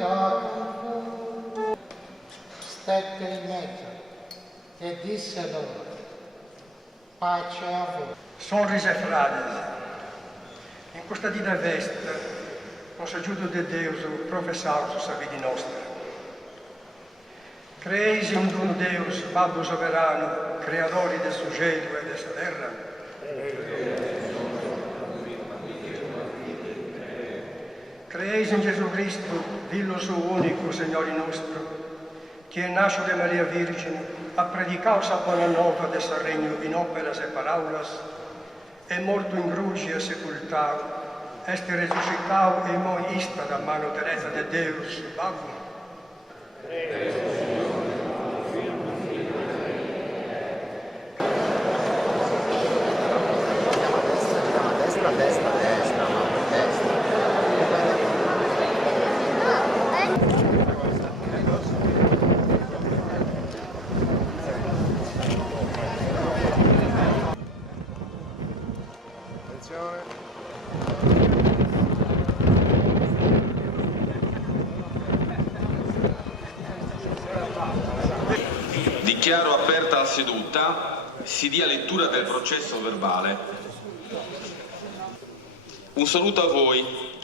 Jacopo stette in mezzo e disse loro: pace a voi. Sorrise frades, in questa dita veste, con s'aggiuto de Deus professau sa vita nostra. Creis in un Deus, Babbo soberano, creadori del sujeto e della terra. Creis in Gesù Cristo, Filho suo unico, Signore nostro, che nasce de Maria Virgine, ha predicato sa buona nova del suo regno in operas e paraulas, è morto in croce e sepultado, este resucitado e moi ista da mano Teresa de Deus, Babbo. Dichiaro aperta la seduta, si dia lettura del processo verbale. Un saluto a voi,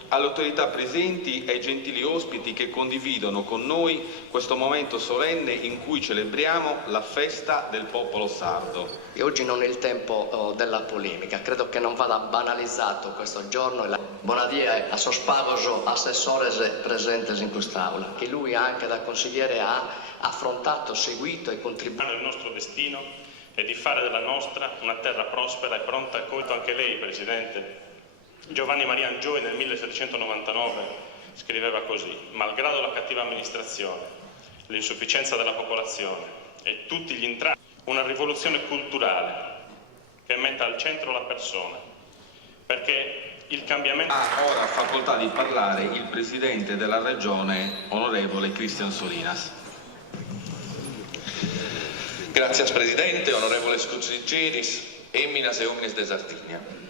alle autorità presenti e ai gentili ospiti che condividono con noi questo momento solenne in cui celebriamo la festa del popolo sardo. E oggi non è il tempo della polemica, credo che non vada banalizzato questo giorno. Buonadì a sospavoso assessores presenti in quest'aula, che lui anche da consigliere ha affrontato, seguito e contribuito. Il nostro destino è di fare della nostra una terra prospera e pronta a accogliere anche lei, Presidente. Giovanni Maria Angioи nel 1799 scriveva così: malgrado la cattiva amministrazione, l'insufficienza della popolazione e tutti gli intralci, una rivoluzione culturale che metta al centro la persona, perché il cambiamento... Ora facoltà di parlare il Presidente della Regione, onorevole Cristian Solinas. Grazie Presidente, onorevole consiglieris, eminas e omnes de Sardigna.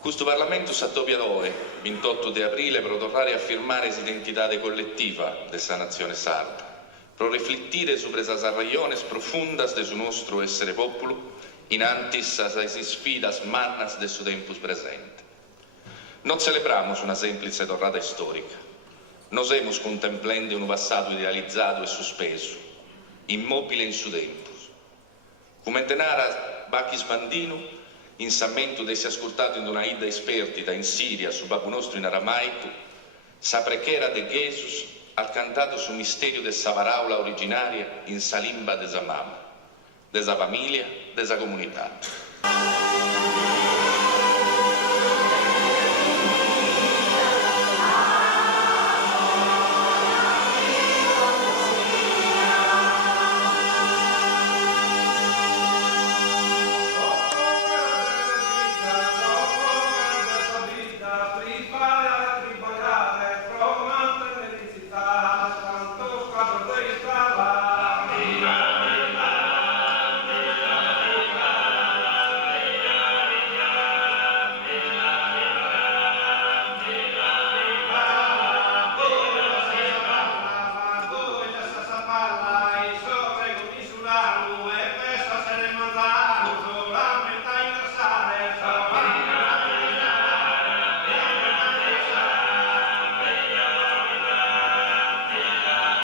Questo Parlamento s'addobbia dove, 28 di aprile, pro tornare a firmare l'identità collettiva della nazione sarda, pro riflettire su esas arraiones profundas de su nostro essere popolo, in antis a esas sfidas mannas de su tempus presente. Non celebramos una semplice tornata storica, nos hemos contemplando un passato idealizzato e sospeso, immobile in su tempus. Come tenara Bacchis Bandino, in sammento dessi ascoltato in una ida espertita in Siria, su Babu nostro in aramaico, sa preghiera de Jesus al cantato su misterio de sa paraula originaria in sa limba de sa mamma, de sa famiglia, de sa comunità.